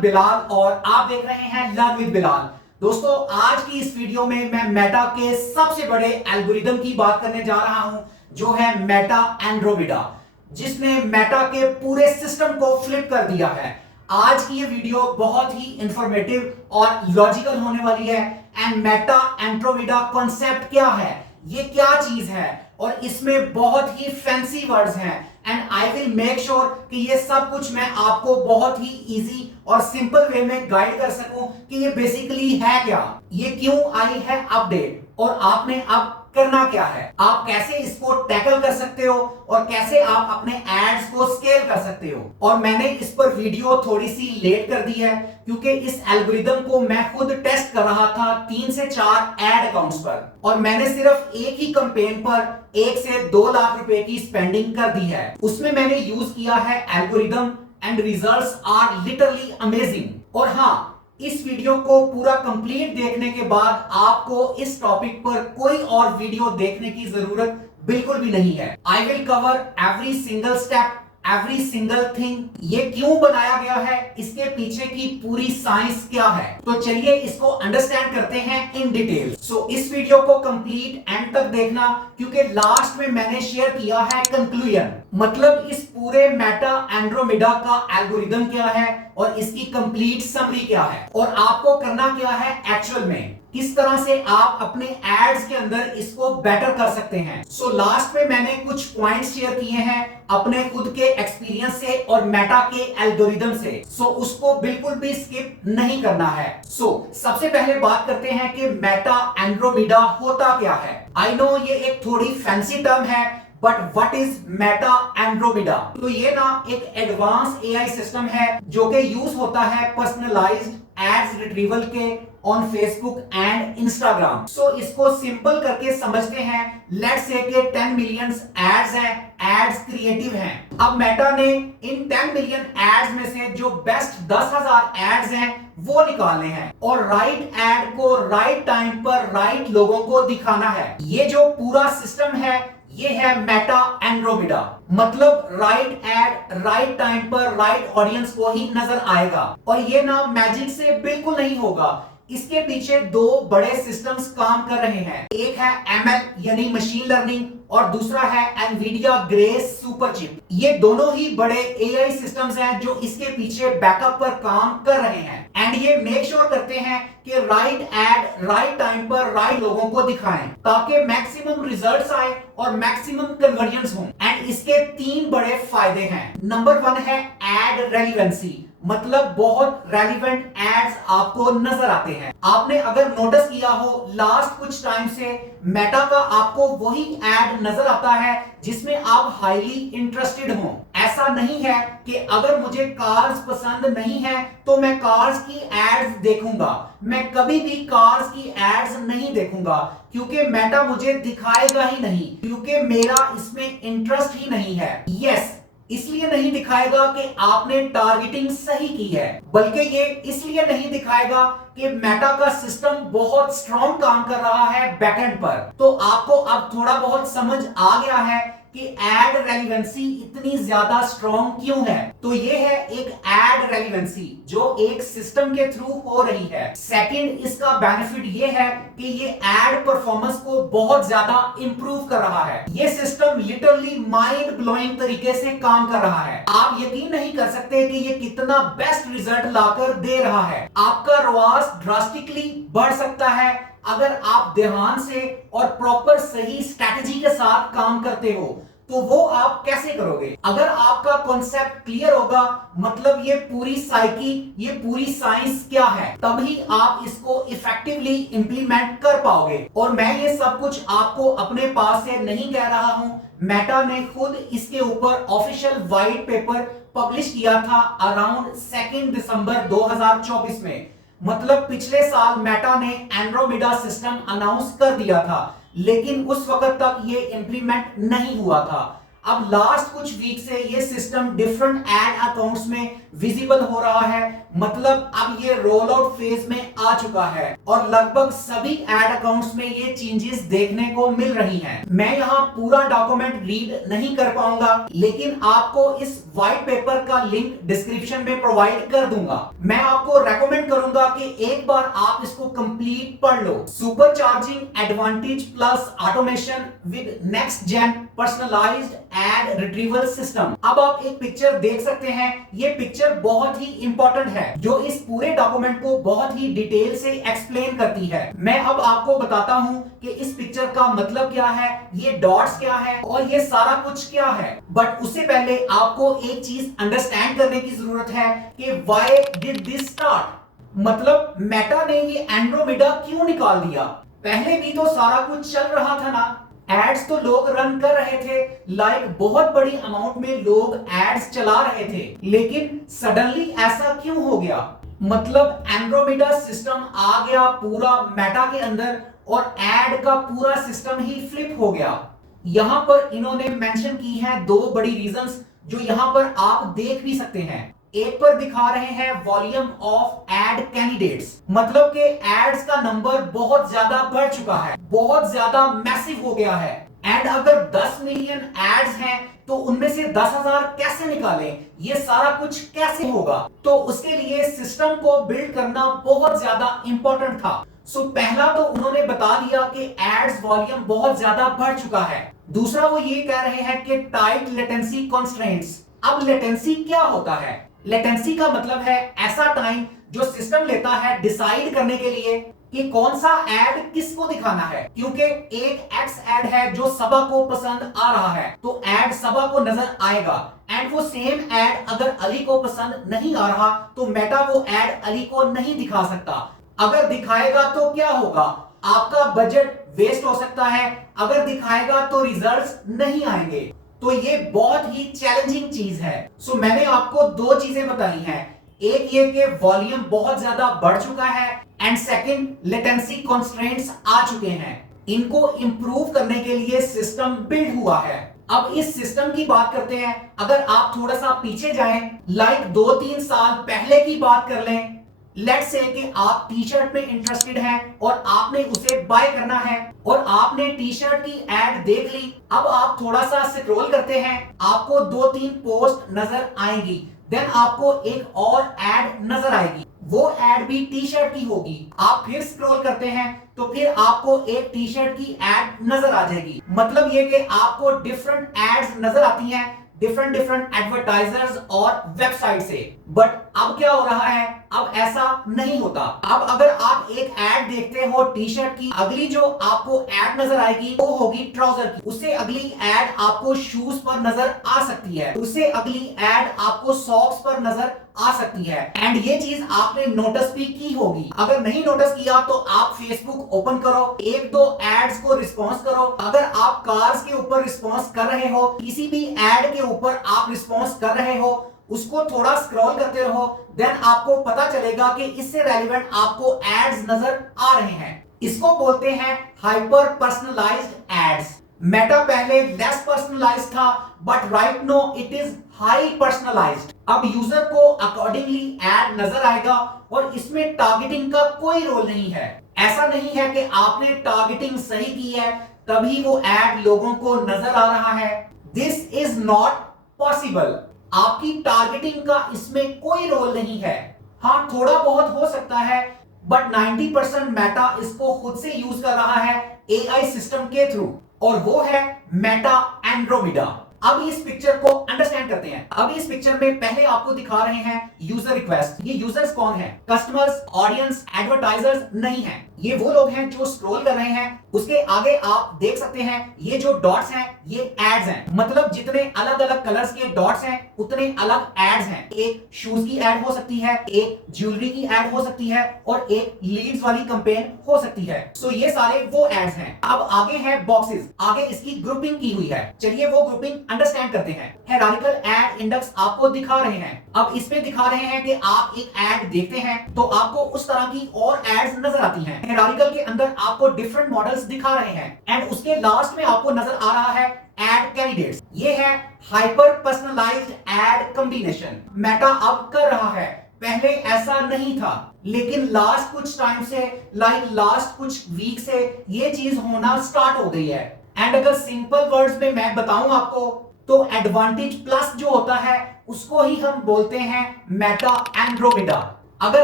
बिलाल और आप देख रहे हैं लर्न विद बिलाल। दोस्तों, आज की इस वीडियो में मैं मेटा के सबसे बड़े एल्गोरिदम की बात करने जा रहा हूं, जो है मेटा एंड्रोमेडा, जिसने मेटा के पूरे सिस्टम को फ्लिप कर दिया है। आज की ये वीडियो बहुत ही इंफॉर्मेटिव और लॉजिकल होने वाली है। एंड मेटा एंड्रोमेडा कॉन्सेप्ट क्या है, ये क्या चीज है, और इसमें बहुत ही फैंसी वर्ड्स हैं। And I will make sure कि ये सब कुछ मैं आपको बहुत ही इजी और सिंपल वे में गाइड कर सकूं कि ये बेसिकली है क्या, ये क्यों आई है अपडेट, और आपने अब करना क्या है, आप कैसे इसको टैकल कर सकते हो और कैसे आप अपने एड्स को स्केल कर सकते हो। और मैंने इस पर वीडियो थोड़ी सी लेट कर दी है क्योंकि इस एल्गोरिदम को मैं खुद टेस्ट कर रहा था 3 से 4 एड अकाउंट्स पर, और मैंने सिर्फ एक ही कैंपेन पर 1 से 2 लाख रुपए की स्पेंडिंग कर दी है। उसमें मैंने यूज किया है algorithm and results are literally amazing. और हाँ, इस वीडियो को पूरा कंप्लीट देखने के बाद आपको इस टॉपिक पर कोई और वीडियो देखने की जरूरत बिल्कुल भी नहीं है। I will cover every single step, every single thing, ये क्यों बनाया गया है, इसके पीछे की पूरी साइंस क्या है। तो चलिए इसको अंडरस्टैंड करते हैं इन डिटेल। सो इस वीडियो को कंप्लीट एंड तक देखना, क्योंकि लास्ट में मैंने शेयर किया है कंक्लूजन, मतलब इस पूरे मेटा एंड्रोमेडा का एल्गोरिदम क्या है और इसकी कंप्लीट समरी क्या है, और आपको करना क्या है एक्चुअल में, किस तरह से आप अपने एड्स के अंदर इसको बेटर कर सकते हैं। सो लास्ट में मैंने कुछ पॉइंट्स शेयर किए हैं अपने खुद के एक्सपीरियंस से और मेटा के एल्गोरिदम से। सो उसको बिल्कुल भी स्किप नहीं करना है। सो सबसे पहले बात करते हैं कि मेटा एंड्रोमेडा होता क्या है। आई नो ये एक थोड़ी फैंसी टर्म है, but what is Meta Andromeda? तो ये ना एक एडवांस एआई सिस्टम है जो कि यूज होता है पर्सनलाइज्ड एड्स रिट्रीवल के ऑन फेसबुक एंड इंस्टाग्राम। सो इसको सिंपल करके समझते हैं, लेट्स से कि 10 मिलियन एड्स हैं, एड्स क्रिएटिव हैं। अब मेटा ने इन 10 मिलियन एड्स में से जो बेस्ट 10,000 एड्स हैं वो निकालने हैं, और राइट एड को राइट टाइम पर राइट लोगों को दिखाना है। ये जो पूरा सिस्टम है ये है मेटा एंड्रोमेडा, मतलब राइट एड राइट टाइम पर राइट ऑडियंस को ही नजर आएगा। और ये ना मैजिक से बिल्कुल नहीं होगा, इसके पीछे 2 बड़े सिस्टम्स काम कर रहे हैं। एक है एमएल यानी मशीन लर्निंग, और दूसरा है एनवीडिया ग्रेस सुपर चिप। ये दोनों ही बड़े एआई सिस्टम्स हैं जो इसके पीछे बैकअप पर काम कर रहे हैं। एंड ये मेक श्योर करते हैं कि राइट एड राइट टाइम पर राइट लोगों को दिखाएं, ताकि मैक्सिमम रिजल्ट्स आए और मैक्सिमम कन्वर्जन्स हों। एंड इसके 3 बड़े फायदे हैं। नंबर 1 है एड रेलिवेंसी, मतलब बहुत रेलिवेंट एड्स आपको नजर आते हैं। आपने अगर नोटिस किया हो लास्ट कुछ टाइम से मेटा का आपको वही एड नजर आता है जिसमें आप हाईली इंटरेस्टेड हो। ऐसा नहीं है कि अगर मुझे कार्स पसंद नहीं है तो मैं कार्स की एड्स देखूंगा, मैं कभी भी कार्स की एड्स नहीं देखूंगा, क्योंकि मेटा मुझे दिखाएगा ही नहीं, क्योंकि मेरा इसमें इंटरेस्ट ही नहीं है। यस, इसलिए नहीं दिखाएगा कि आपने टारगेटिंग सही की है, बल्कि ये इसलिए नहीं दिखाएगा कि मेटा का सिस्टम बहुत स्ट्रॉन्ग काम कर रहा है बैकएंड पर। तो आपको अब थोड़ा बहुत समझ आ गया है कि एड रेलिवेंसी इतनी ज्यादा स्ट्रॉन्ग क्यों है। तो ये है एक एड रेलिवेंसी जो एक सिस्टम के थ्रू हो रही है। सेकंड, इसका बेनिफिट ये है कि ये एड परफॉर्मेंस को बहुत ज्यादा इंप्रूव कर रहा है। ये सिस्टम लिटरली माइंड ब्लोइंग तरीके से काम कर रहा है। आप यकीन नहीं कर सकते कि ये कितना बेस्ट रिजल्ट लाकर दे रहा है। आपका रवाज ड्रास्टिकली बढ़ सकता है अगर आप ध्यान से और प्रॉपर सही स्ट्रैटेजी के साथ काम करते हो। तो वो आप कैसे करोगे? अगर आपका कॉन्सेप्ट क्लियर होगा, मतलब ये पूरी साइकी, ये पूरी साइंस क्या है, तभी आप इसको इफेक्टिवली इंप्लीमेंट कर पाओगे। और मैं ये सब कुछ आपको अपने पास से नहीं कह रहा हूं, मेटा ने खुद इसके ऊपर ऑफिशियल व्हाइट पेपर पब्लिश किया था अराउंड 2 दिसंबर 2024 में। मतलब पिछले साल मेटा ने एंड्रोमेडा सिस्टम अनाउंस कर दिया था, लेकिन उस वक्त तक ये इंप्लीमेंट नहीं हुआ था। अब लास्ट कुछ वीक से ये सिस्टम डिफरेंट एड अकाउंट्स में विजिबल हो रहा है, मतलब अब ये रोल आउट फेज में आ चुका है और लगभग सभी एड अकाउंट्स में ये चेंजेस देखने को मिल रही हैं। मैं यहाँ पूरा डॉक्यूमेंट रीड नहीं कर पाऊंगा, लेकिन आपको इस व्हाइट पेपर का लिंक डिस्क्रिप्शन में प्रोवाइड कर दूंगा। मैं आपको रेकमेंड करूंगा कि एक बार आप इसको कंप्लीट पढ़ लो। Super charging advantage plus automation with next gen personalised ad retrieval system. अब आप एक पिक्चर देख सकते हैं, ये पिक्चर बहुत ही इंपॉर्टेंट है जो इस पूरे डॉक्यूमेंट को बहुत ही डिटेल से एक्सप्लेन करती है। मैं अब आपको बताता हूं कि इस पिक्चर का मतलब क्या है, ये डॉट्स क्या है और ये सारा कुछ क्या है। बट उससे पहले आपको एक चीज अंडरस्टैंड करने की जरूरत है कि व्हाई डिड दिस स्टार्ट, मतलब मेटा ने ये एंड्रोमेडा क्यों निकाल दिया। पहले भी तो सारा कुछ चल रहा था ना, एड्स तो लोग रन कर रहे थे, लाइक बहुत बड़ी अमाउंट में लोग एड्स चला रहे थे, लेकिन सडनली ऐसा क्यों हो गया। मतलब एंड्रोमेडा सिस्टम आ गया पूरा मेटा के अंदर और एड का पूरा सिस्टम ही फ्लिप हो गया। यहां पर इन्होंने मेंशन की हैं दो बड़ी रीजंस जो यहां पर आप देख भी सकते हैं। एक पर दिखा रहे हैं वॉल्यूम ऑफ एड कैंडिडेट्स, मतलब कि एड्स का नंबर बहुत ज्यादा बढ़ चुका है, बहुत ज्यादा मैसिव हो गया है। एंड अगर 10 मिलियन एड्स हैं तो उनमें से 10,000 कैसे निकालें, ये सारा कुछ कैसे होगा। तो उसके लिए सिस्टम को बिल्ड करना बहुत ज्यादा इंपॉर्टेंट था। सो पहला तो उन्होंने बता दिया कि एड्स वॉल्यूम बहुत ज्यादा बढ़ चुका है। दूसरा वो ये कह रहे हैं कि टाइट लेटेंसी कंस्ट्रेंट्स। अब लेटेंसी क्या होता है? लेटेंसी का मतलब है ऐसा टाइम जो सिस्टम लेता है डिसाइड करने के लिए कि कौन सा एड किसको दिखाना है। क्योंकि एक एक्स एड है जो सबा को पसंद आ रहा है तो एड सबा को नजर आएगा, एंड वो सेम एड अगर अली को पसंद नहीं आ रहा तो मेटा वो एड अली को नहीं दिखा सकता। अगर दिखाएगा तो क्या होगा, आपका बजट वेस्ट हो सकता है, अगर दिखाएगा तो रिजल्ट्स नहीं आएंगे। तो ये बहुत ही चैलेंजिंग चीज है। सो मैंने आपको दो चीजें बताई हैं, एक ये कि वॉल्यूम बहुत ज्यादा बढ़ चुका है एंड सेकंड लेटेंसी कंस्ट्रेंट्स आ चुके हैं। इनको इंप्रूव करने के लिए सिस्टम बिल्ड हुआ है। अब इस सिस्टम की बात करते हैं। अगर आप थोड़ा सा पीछे जाएं, लाइक 2-3 साल पहले की बात कर लें, लेट्स से कि आप टी शर्ट में इंटरेस्टेड हैं और आपने उसे बाय करना है और आपने टी शर्ट की एड देख ली। अब आप थोड़ा सा स्क्रॉल करते हैं, आपको 2-3 पोस्ट नजर आएंगी, देन आपको एक और एड नजर आएगी, वो एड भी टी शर्ट की होगी। आप फिर स्क्रॉल करते हैं तो फिर आपको एक टी शर्ट की एड नजर आ जाएगी। मतलब ये कि आपको डिफरेंट एड्स नजर आती हैं डिफरेंट एडवर्टाइजर्स और वेबसाइट से। बट अब क्या हो रहा है, अब ऐसा नहीं होता। अब अगर आप एक एड देखते हो टी शर्ट की, अगली जो आपको एड नजर आएगी वो होगी ट्राउजर की, उससे अगली एड आपको शूज पर नजर आ सकती है, उससे अगली एड आपको सॉक्स पर नजर आ सकती है। एंड ये चीज आपने नोटिस भी की होगी। अगर नहीं नोटिस किया तो आप फेसबुक ओपन करो, 1-2 एड्स को रिस्पॉन्स करो। अगर आप कार्स के ऊपर रिस्पॉन्स कर रहे हो, किसी भी एड के ऊपर आप रिस्पॉन्स कर रहे हो, उसको थोड़ा स्क्रॉल करते रहो, देन आपको पता चलेगा कि इससे रेलेवेंट आपको एड्स नजर आ रहे हैं। इसको बोलते हैं हाइपर पर्सनलाइज्ड एड्स। मेटा पहले लेस पर्सनलाइज्ड था, but right now it is high personalized. अब यूजर को अकॉर्डिंगली एड नजर आएगा और इसमें टारगेटिंग का कोई रोल नहीं है। ऐसा नहीं है कि आपने टारगेटिंग सही की है तभी वो एड लोगों को नजर आ रहा है। This is not possible. आपकी टारगेटिंग का इसमें कोई रोल नहीं है। हाँ, थोड़ा बहुत हो सकता है, बट 90% मेटा इसको खुद से यूज कर रहा है एआई सिस्टम के थ्रू, और वो है मेटा एंड्रोमेडा। अब इस पिक्चर को अंडरस्टैंड करते हैं। अब इस पिक्चर में पहले आपको दिखा रहे हैं यूजर रिक्वेस्ट। ये यूजर्स कौन है? कस्टमर्स, ऑडियंस, एडवर्टाइजर्स नहीं है। ये वो लोग हैं जो स्क्रॉल कर रहे हैं। उसके आगे आप देख सकते हैं ये जो डॉट्स हैं ये एड्स हैं। मतलब जितने अलग अलग कलर्स के डॉट्स हैं उतने अलग एड्स हैं। एक शूज की एड हो सकती है, एक ज्वेलरी की एड हो सकती है और एक लीड्स वाली कैंपेन हो सकती है। सो ये सारे वो एड्स हैं। अब आगे है बॉक्सेस, आगे इसकी ग्रुपिंग की हुई है। चलिए वो ग्रुपिंग अंडरस्टैंड करते हैं। हायरार्किकल एड इंडेक्स आपको दिखा रहे हैं। अब इसमें दिखा रहे हैं कि आप एक एड देखते हैं तो आपको उस तरह की और एड्स नजर आती हैं। हायरार्किकल के अंदर आपको डिफरेंट मॉडल्स दिखा रहे हैं एंड उसके लास्ट में आपको नजर आ रहा है एड कैंडिडेट्स। ये है hyper personalized ad combination. Meta अब कर रहा है, पहले ऐसा नहीं था, लेकिन लास्ट कुछ टाइम से लास्ट कुछ वीक से ये चीज होना स्टार्ट हो गई है। एंड अगर सिंपल वर्ड्स में मैं बताऊं आपको तो एडवांटेज प्लस जो होता है उसको ही हम बोलते हैं मेटा एंड्रोमेडा। अगर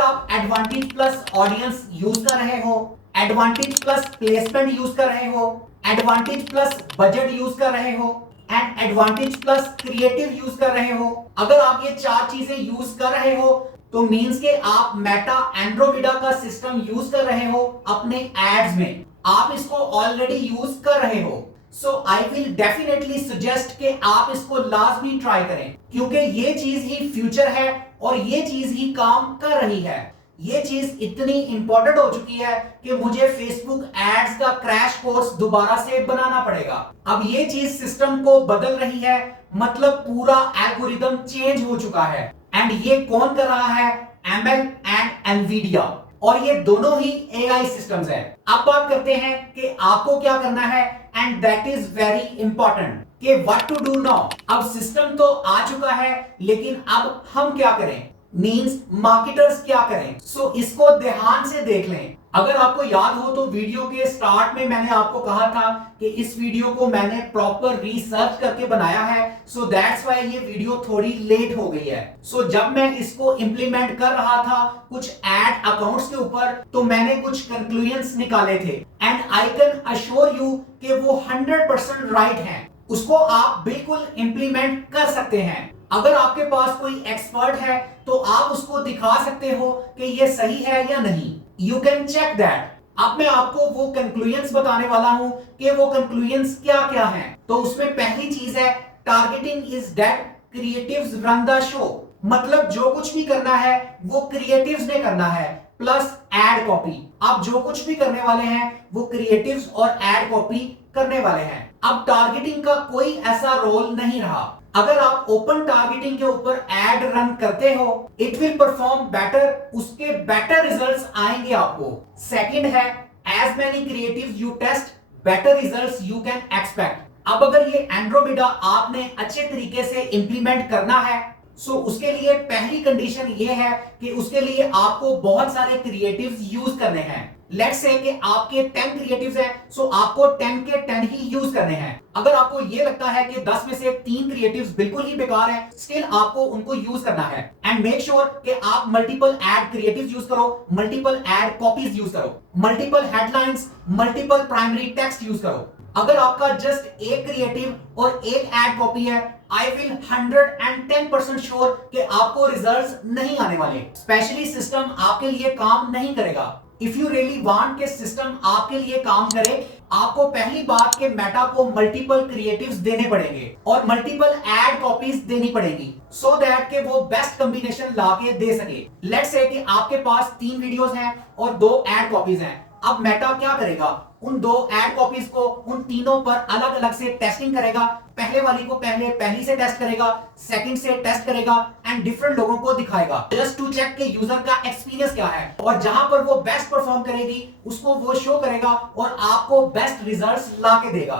आप एडवांटेज प्लस ऑडियंस यूज कर रहे हो, एडवांटेज प्लस प्लेसमेंट यूज कर रहे हो, एडवांटेज प्लस बजट यूज कर रहे हो and advantage plus creative use कर रहे हो, अगर आप ये चार चीजें यूज कर रहे हो तो मींस के आप मेटा एंड्रोमेडा का सिस्टम यूज कर रहे हो अपने एड्स में। आप इसको ऑलरेडी यूज कर रहे हो। सो आई विल डेफिनेटली सजेस्ट कि आप इसको लाजमी ट्राई करें, क्योंकि ये चीज ही फ्यूचर है और ये चीज ही काम कर रही है। ये चीज इतनी इंपॉर्टेंट हो चुकी है कि मुझे फेसबुक एड्स का क्रैश कोर्स दोबारा से बनाना पड़ेगा। अब ये चीज सिस्टम को बदल रही है, मतलब पूरा एल्गोरिदम चेंज हो चुका है। एंड ये कौन कर रहा है? ML एंड एनवीडिया, और ये दोनों ही AI सिस्टम्स है। अब बात करते हैं कि आपको क्या करना है, and that is very important कि व्हाट टू डू नाउ। अब सिस्टम तो आ चुका है, लेकिन अब हम क्या करें, मींस मार्केटर्स क्या करें। सो इसको ध्यान से देख लें। अगर आपको याद हो तो वीडियो के स्टार्ट में मैंने आपको कहा था कि इस वीडियो को मैंने प्रॉपर रिसर्च करके बनाया है, सो दैट्स व्हाई ये वीडियो थोड़ी लेट हो गई है। सो जब मैं इसको इंप्लीमेंट कर रहा था कुछ एड अकाउंट्स के ऊपर, तो मैंने कुछ कंक्लूजन्स निकाले थे and I can assure you कि वो 100% राइट हैं। उसको आप बिल्कुल इंप्लीमेंट कर सकते हैं। अगर आपके पास कोई एक्सपर्ट है तो आप उसको दिखा सकते हो कि ये सही है या नहीं। You can check that. अब मैं आपको वो कंक्लूजन्स बताने वाला हूं कि वो कंक्लूजन्स क्या क्या हैं। तो उसमें पहली चीज है targeting is dead, creatives run the show. मतलब जो कुछ भी करना है वो क्रिएटिव्स ने करना है प्लस एड कॉपी। आप जो कुछ भी करने वाले हैं वो क्रिएटिव्स और एड कॉपी करने वाले हैं। अब टारगेटिंग का कोई ऐसा रोल नहीं रहा। अगर आप ओपन टारगेटिंग के ऊपर एड रन करते हो, इट विल परफॉर्म बेटर, उसके बेटर रिजल्ट्स आएंगे आपको। सेकंड है as many creatives you test, better results you can expect. अब अगर ये एंड्रोमेडा आपने अच्छे तरीके से इंप्लीमेंट करना है, सो उसके लिए पहली कंडीशन ये है कि उसके लिए आपको बहुत सारे क्रिएटिव्स यूज करने हैं। लेट्स से कि आपके 10 क्रिएटिव्स हैं, सो आपको 10 के 10 ही यूज करने हैं। अगर आपको ये लगता है कि 10 में से 3 क्रिएटिव्स बिल्कुल ही बेकार हैं, स्टिल आपको उनको यूज करना है। एंड मेक श्योर कि आप मल्टीपल एड क्रिएटिव्स यूज करो, मल्टीपल एड कॉपीज यूज करो, multiple headlines, multiple primary text use करो। अगर आपका जस्ट एक क्रिएटिव और एक एड कॉपी है, आई विल 110% श्योर कि आपको रिजल्ट्स नहीं आने वाले। स्पेशली सिस्टम आपके लिए काम नहीं करेगा। इफ यू रियली वांट कि सिस्टम आपके लिए काम करे, आपको पहली बात के मेटा को मल्टीपल क्रिएटिव्स देने पड़ेंगे और मल्टीपल एड कॉपीज देनी पड़ेगी, सो दैट के वो बेस्ट कॉम्बिनेशन लाके दे सके। लेट्स से कि आपके पास 3 वीडियोस हैं और 2 एड कॉपीज हैं। अब मेटा क्या करेगा, उन 2 एड कॉपीज को उन तीनों पर अलग अलग से टेस्टिंग करेगा। पहले वाली को पहली से टेस्ट करेगा, सेकंड से टेस्ट करेगा एंड डिफरेंट लोगों को दिखाएगा, जस्ट टू चेक के यूजर का एक्सपीरियंस क्या है। और जहां पर वो बेस्ट परफॉर्म करेगी उसको वो शो करेगा और आपको बेस्ट रिजल्ट्स ला के देगा।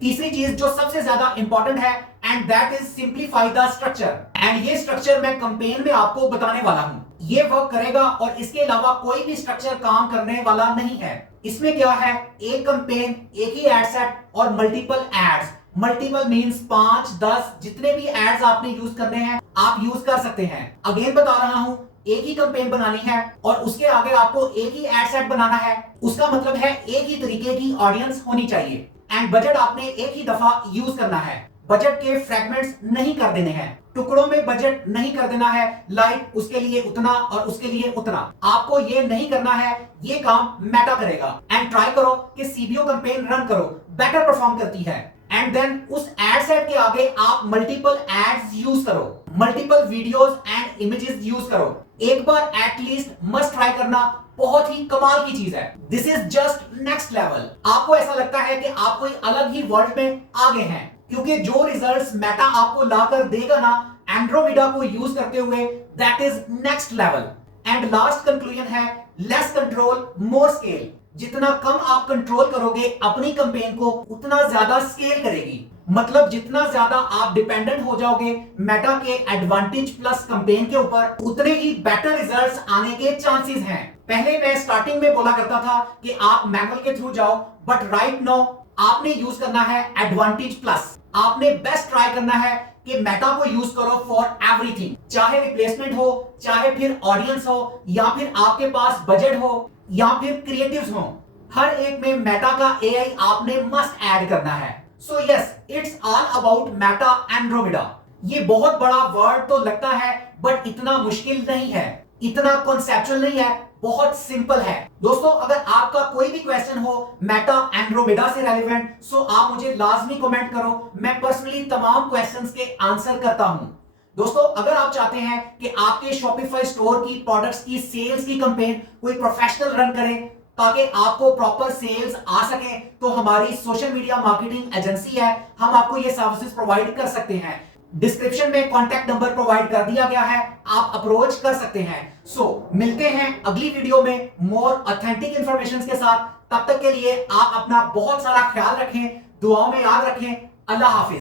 तीसरी चीज जो सबसे ज्यादा इंपॉर्टेंट है, and that is simplify the structure. And ये स्ट्रक्चर मैं कैंपेन में आपको बताने वाला हूं। ये वर्क करेगा और इसके अलावा कोई भी स्ट्रक्चर काम करने वाला नहीं है। इसमें क्या है, एक कैंपेन, एक ही एड सेट और मल्टीपल एड्स। मल्टीपल मींस 5, 10 जितने भी एड्स आपने यूज करने हैं आप यूज कर सकते हैं। अगेन बता रहा हूं, एक ही कैंपेन बनानी है और उसके आगे आपको एक ही एड सेट बनाना है। उसका मतलब है एक ही तरीके की ऑडियंस होनी चाहिए एंड बजट आपने एक ही दफा यूज करना है। बजट के फ्रैगमेंट्स नहीं कर देने हैं, टुकड़ों में बजट नहीं कर देना है, लाइक उसके लिए उतना और उसके लिए उतना। आपको ये नहीं करना है, ये काम मेटा करेगा। एंड ट्राई करो कि सीबीओ कैंपेन रन करो, बेटर परफॉर्म करती है। एंड देन उस एड सेट के आगे आप मल्टीपल एड्स यूज करो, multiple videos and images use करो। एक बार एटलीस्ट मस्ट ट्राई करना बहुत ही कमाल की चीज है। This is just next level. आपको ऐसा लगता है कि आप कोई अलग ही वर्ल्ड में आ गए हैं, क्योंकि जो रिजल्ट्स मेटा आपको लाकर देगा ना एंड्रोमेडा को यूज करते हुए, that is next level. And last conclusion है लेस कंट्रोल मोर स्केल। जितना कम आप कंट्रोल करोगे अपनी कैंपेन को, उतना ज्यादा स्केल करेगी। मतलब जितना ज्यादा आप डिपेंडेंट हो जाओगे मेटा के एडवांटेज प्लस कैंपेन के ऊपर, उतने ही बेटर रिजल्ट्स आने के चांसेस हैं। पहले मैं स्टार्टिंग में बोला करता था कि आप मैनुअल के थ्रू जाओ, बट राइट नाउ आपने यूज करना है एडवांटेज प्लस। आपने बेस्ट ट्राई करना है कि मेटा को यूज करो फॉर एवरीथिंग, चाहे रिप्लेसमेंट हो, चाहे फिर ऑडियंस हो, या फिर आपके पास बजट हो, या फिर क्रिएटिव्स हो। हर एक में मेटा का एआई आपने मस्ट ऐड करना है। So yes, it's all about Meta Andromeda. ये बहुत बड़ा वर्ड तो लगता है, बट इतना मुश्किल नहीं है, इतना कॉन्सेप्चुअल नहीं है, बहुत सिंपल है। दोस्तों, अगर आपका कोई भी क्वेश्चन हो मेटा एंड्रोमेडा से रेलेवेंट, सो आप मुझे लाजमी कमेंट करो। मैं पर्सनली तमाम क्वेश्चंस के आंसर करता हूं। दोस्तों, अगर आप चाहते हैं कि आपके शॉपिफाई स्टोर की प्रोडक्ट्स की सेल्स की कैंपेन कोई प्रोफेशनल रन करे ताकि आपको प्रॉपर सेल्स आ सके, तो हमारी सोशल मीडिया मार्केटिंग एजेंसी है, हम आपको ये सर्विसेज प्रोवाइड कर सकते हैं। डिस्क्रिप्शन में कॉन्टैक्ट नंबर प्रोवाइड कर दिया गया है, आप अप्रोच कर सकते हैं। सो मिलते हैं अगली वीडियो में मोर ऑथेंटिक इंफॉर्मेशन के साथ। तब तक के लिए आप अपना बहुत सारा ख्याल रखें, दुआओं में याद रखें। अल्लाह हाफिज।